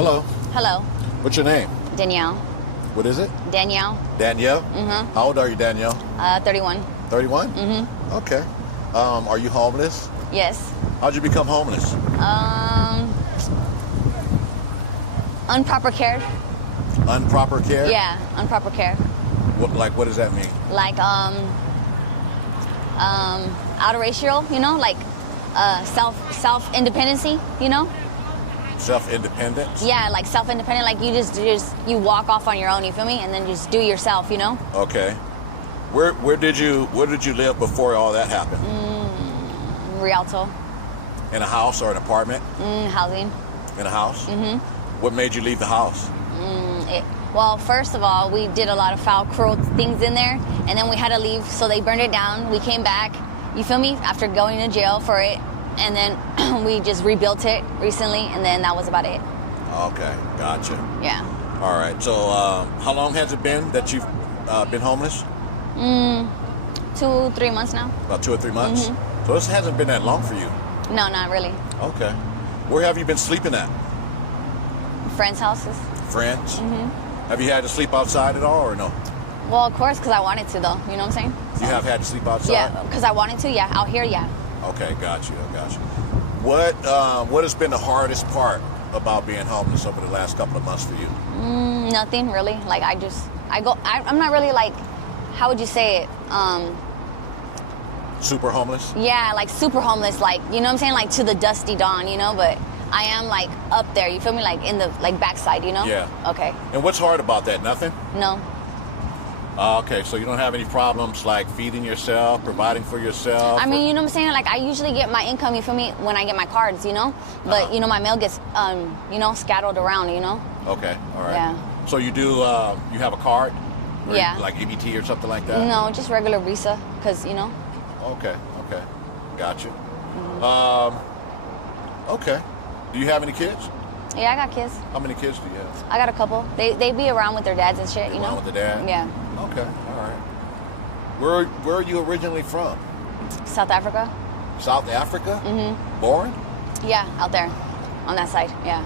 Hello. Hello. What's your name? Danielle. What is it? Danielle. Danielle? Mm-hmm. How old are you, Danielle? 31. 31? Mm-hmm. Okay. Are you homeless? Yes. How'd you become homeless? Improper care. Improper care? Yeah, improper care. What does that mean? Like, out of ratio, like, self-independency, Self-independence? Yeah, like self-independent, like you walk off on your own, you feel me? And then just do yourself, Okay. Where did you live before all that happened? Rialto. In a house or an apartment? Housing. In a house? Mm-hmm. What made you leave the house? Well, first of all, we did a lot of foul, cruel things in there, and then we had to leave, so they burned it down. We came back, you feel me, after going to jail for it, and then we just rebuilt it recently, and then that was about it. Okay, gotcha. Yeah. All right, so how long has it been that you've been homeless? 2-3 months now. About 2 or 3 months? Mm-hmm. So this hasn't been that long for you? No, not really. Okay. Where have you been sleeping at? Friends' houses. Friends? Mm-hmm. Have you had to sleep outside at all or no? Well, of course, because I wanted to, though. You know what I'm saying? You have had to sleep outside? Yeah, because I wanted to, yeah. Out here, yeah. Okay, got you. What has been the hardest part about being homeless over the last couple of months for you? Nothing, really. Like, I'm not really, like, how would you say it? Super homeless? Yeah, like, super homeless, like, you know what I'm saying? Like, to the dusty dawn, but I am, like, up there, you feel me? Like, in the, like, backside, Yeah. Okay. And what's hard about that? Nothing? No. Okay, so you don't have any problems, like, feeding yourself, providing for yourself? I mean, you know what I'm saying? Like, I usually get my income, you feel me, when I get my cards, But, my mail gets, scattered around, Okay, all right. Yeah. So you do, you have a card? Or Yeah. Like EBT or something like that? No, just regular Visa, because, Okay, gotcha. Okay. Do you have any kids? Yeah, I got kids. How many kids do you have? I got a couple. They be around with their dads and shit, Around with the dad? Yeah. Okay, all right. Where are you originally from? South Africa. South Africa? Mm-hmm. Born? Yeah, out there. On that side, yeah.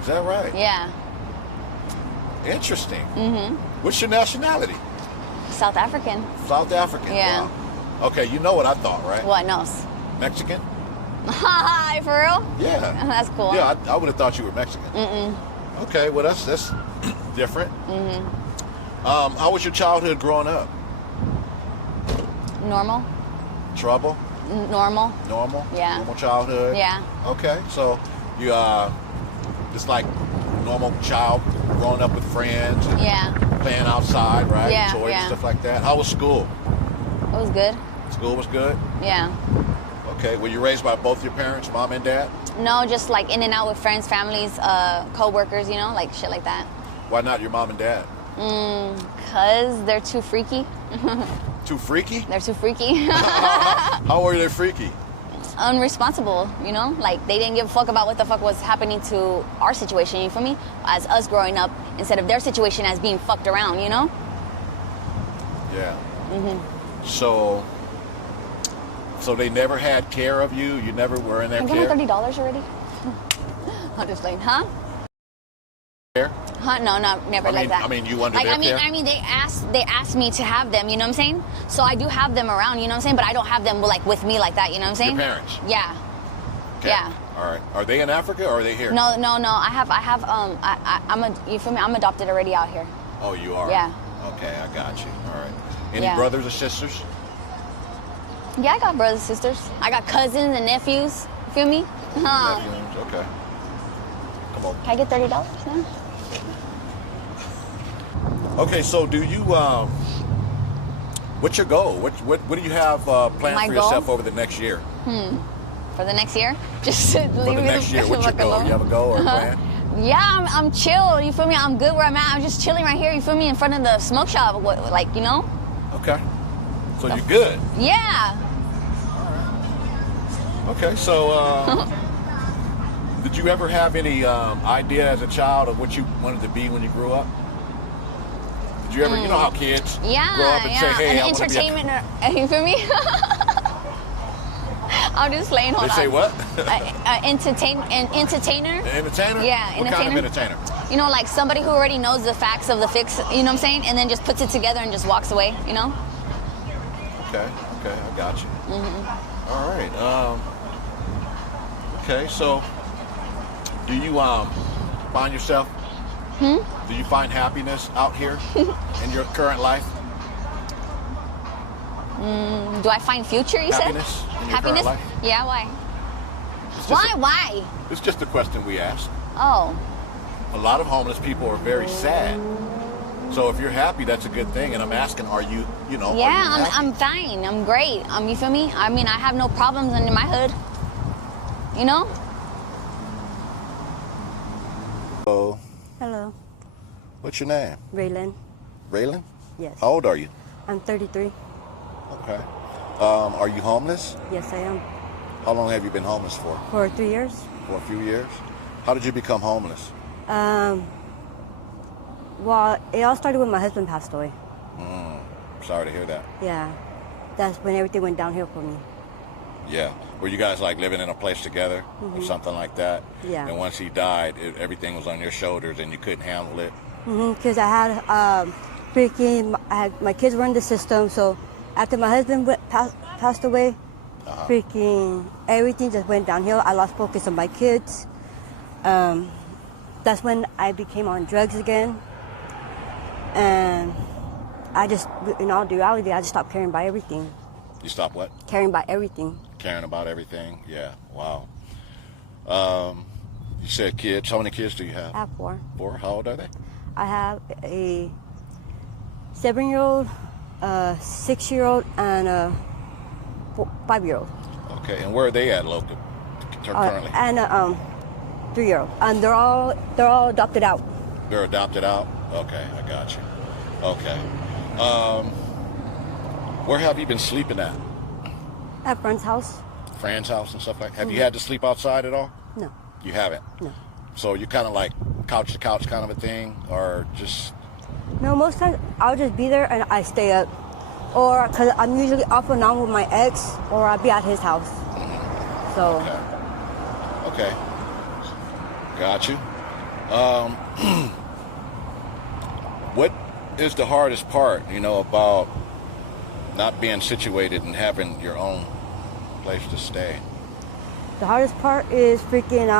Is that right? Yeah. Interesting. Mm-hmm. What's your nationality? South African. South African? Yeah. Wow. Okay, you know what I thought, right? What else? Mexican? Hi, for real? Yeah. That's cool. Yeah, I would have thought you were Mexican. Mm-mm. Okay, well, that's different. Mm-hmm. How was your childhood growing up? Normal. Trouble? Normal. Normal? Yeah. Normal childhood? Yeah. Okay, so you just like normal child growing up with friends and Yeah. playing outside, right? Yeah, Toys yeah. and stuff like that. How was school? It was good. School was good? Yeah. Okay, were you raised by both your parents, mom and dad? No, just like in and out with friends, families, co-workers, like shit like that. Why not your mom and dad? Cause they're too freaky. Too freaky? They're too freaky. How were they freaky? Unresponsible, like they didn't give a fuck about what the fuck was happening to our situation, you feel me? As us growing up, instead of their situation as being fucked around, Yeah. Mm-hmm. So they never had care of you? You never were in their Can care? I get $30 already? I'm just playing, huh? Care? Huh? No, never like that. I mean, you under like, their care? I mean, they asked me to have them, you know what I'm saying? So I do have them around, you know what I'm saying? But I don't have them like with me like that, you know what I'm saying? Your parents? Yeah. Okay. Yeah. All right. Are they in Africa or are they here? No. You feel me? I'm adopted already out here. Oh, you are? Yeah. Okay, I got you. All right. Any Yeah. brothers or sisters? Yeah, I got brothers, sisters. I got cousins and nephews. You feel me? Huh. Nephews? Okay. Come on. Can I get $30 now? Okay, so do you, what's your goal? What do you have planned My for goal? yourself over the next year? For the next year? Just to For the next year, what's your goal? You have a goal or a plan? Yeah, I'm chill. You feel me? I'm good where I'm at. I'm just chilling right here. You feel me? In front of the smoke shop, Okay. So you're good. Yeah. Okay, so did you ever have any idea as a child of what you wanted to be when you grew up? Did you ever, you know how kids Yeah, grow up and say, hey, I want to be entertainment. You feel me? I'm just playing. Hold They on. say what? Entertainer. An entertainer? Yeah, What kind of entertainer? You know, like somebody who already knows the facts of the fix. You know what I'm saying? And then just puts it together and just walks away. You know? Okay, I got you. All right. Okay, so do you find yourself? Do you find happiness out here in your current life? Do I find future? You Happiness said in your current life? Yeah. Why? It's just Why? It's just a question we ask. Oh. A lot of homeless people are very sad. So if you're happy, that's a good thing. And I'm asking, are you, you know? Yeah, are you happy? I'm fine. I'm great. You feel me? I mean, I have no problems in my hood. You know? Hello. Hello, What's your name? Railen. Raylan? Yes. How old are you? I'm 33. Okay. Are you homeless? Yes, I am. How long have you been homeless for? For 3 years. For a few years? How did you become homeless? Well, it all started when my husband passed away. Sorry to hear that. Yeah, that's when everything went downhill for me. Yeah. Were you guys like living in a place together or something like that? Yeah. And once he died, everything was on your shoulders and you couldn't handle it? Because I had my kids were in the system, so after my husband passed away, everything just went downhill. I lost focus on my kids. That's when I became on drugs again. And I just, in all reality, I just stopped caring about everything. You stopped what? Caring about everything. Caring about everything? Yeah. Wow. You said kids. How many kids do you have? I have 4. 4? How old are they? I have a 7-year-old, a 6-year-old, and a 5-year-old. Okay. And where are they at local currently? And a 3-year-old. And they're all adopted out. They're adopted out? Okay, I got you. Okay. Where have you been sleeping at? At a friend's house. Friend's house and stuff like that? Have you had to sleep outside at all? No. You haven't? No. So you're kind of like couch to couch kind of a thing, or just... No, most times I'll just be there and I stay up. Or, because I'm usually off and on with my ex, or I'll be at his house. So... Okay. Got you. What is the hardest part, about not being situated and having your own place to stay? The hardest part is freaking,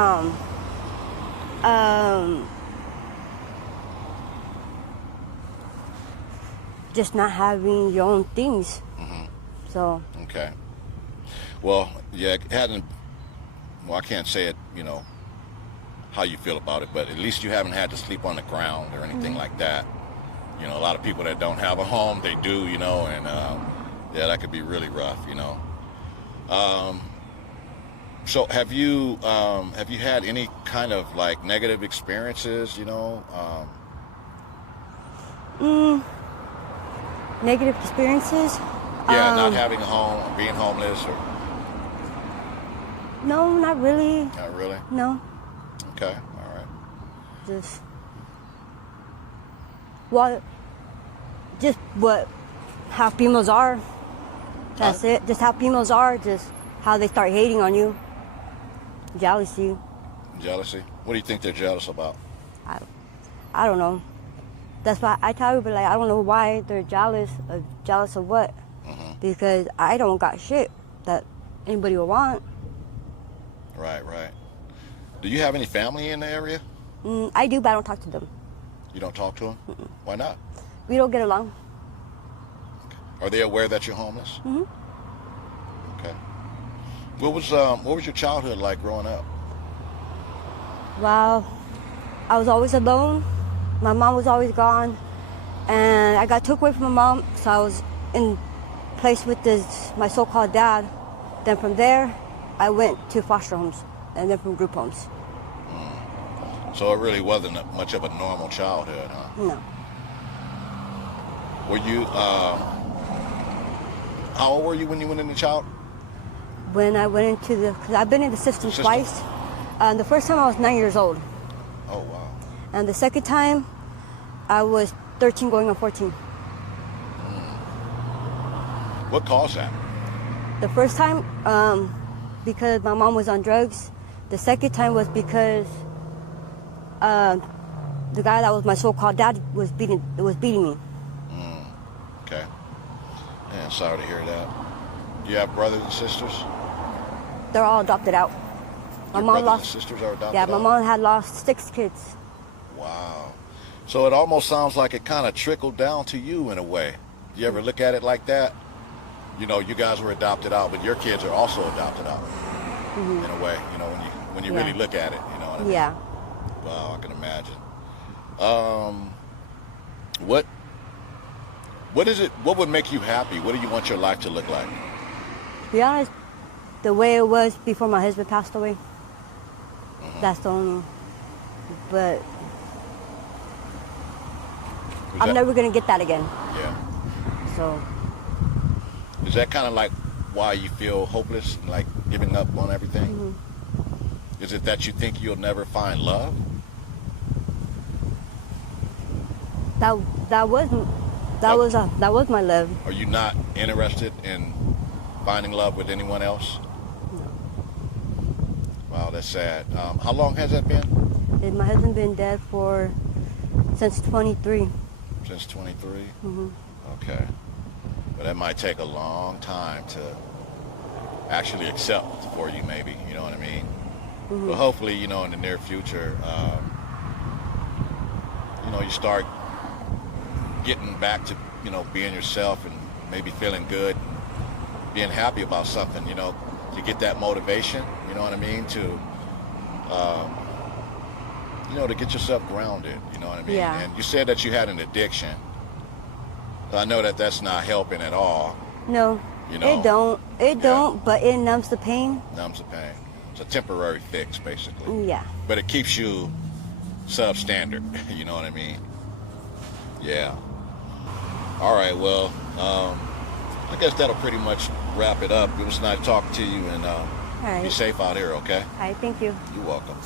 just not having your own things. So. Okay. Well, yeah, it hasn't, I can't say it, how you feel about it, but at least you haven't had to sleep on the ground or anything like that. A lot of people that don't have a home, they do, and yeah, that could be really rough, So have you had any kind of like negative experiences, Negative experiences? Yeah, not having a home, or being homeless, or... No, not really. Not really? No. Okay, all right. Just... Well, just how females are. That's it. Just how females are, just how they start hating on you. Jealousy. Jealousy? What do you think they're jealous about? I don't know. That's why I tell people, like, I don't know why they're jealous. Jealous of what? Because I don't got shit that anybody will want. Right. Do you have any family in the area? I do, but I don't talk to them. You don't talk to them? Why not? We don't get along. Okay. Are they aware that you're homeless? Okay. What was your childhood like growing up? Well, I was always alone. My mom was always gone, and I got took away from my mom, so I was in place with my so-called dad. Then from there, I went to foster homes, and then from group homes. So it really wasn't much of a normal childhood, huh? No. Were you, how old were you when you went into child? When I went into because I've been in the system twice. The first time I was 9 years old. Oh, wow. And the second time, I was 13 going on 14. What caused that? The first time, because my mom was on drugs. The second time was because the guy that was my so-called dad was beating me. Okay. Yeah, sorry to hear that. Do you have brothers and sisters? They're all adopted out. My Your mom brothers lost. and sisters are adopted Yeah, out? my mom had lost 6 kids. Wow. So it almost sounds like it kind of trickled down to you in a way. Do you ever look at it like that? You know, you guys were adopted out, but your kids are also adopted out in a way. You know, when you really look at it, you know what I mean? Yeah. Wow, I can imagine. What is it? What would make you happy? What do you want your life to look like? To be honest, the way it was before my husband passed away, that's the only. But I'm never gonna get that again. Yeah. So Is that kind of like why you feel hopeless, like giving up on everything? Is it that you think you'll never find love? that was my love. Are you not interested in finding love with anyone else? No. Wow, that's sad. How long has that been? And my husband been dead since 23. Since 23? Mm-hmm. Okay. But that might take a long time to actually accept for you, maybe. You know what I mean? But hopefully, you know, in the near future, you know, you start getting back to, you know, being yourself and maybe feeling good, being happy about something, you know, to get that motivation, you know what I mean, to, you know, to get yourself grounded, you know what I mean? Yeah. And you said that you had an addiction. I know that that's not helping at all. No, You know, it don't, but it numbs the pain. Numbs the pain. It's a temporary fix, basically. Yeah. But it keeps you substandard, you know what I mean? Yeah. All right, well, I guess that'll pretty much wrap it up. It was nice talking to you, and All right. be safe out here, okay? All right, thank you. You're welcome.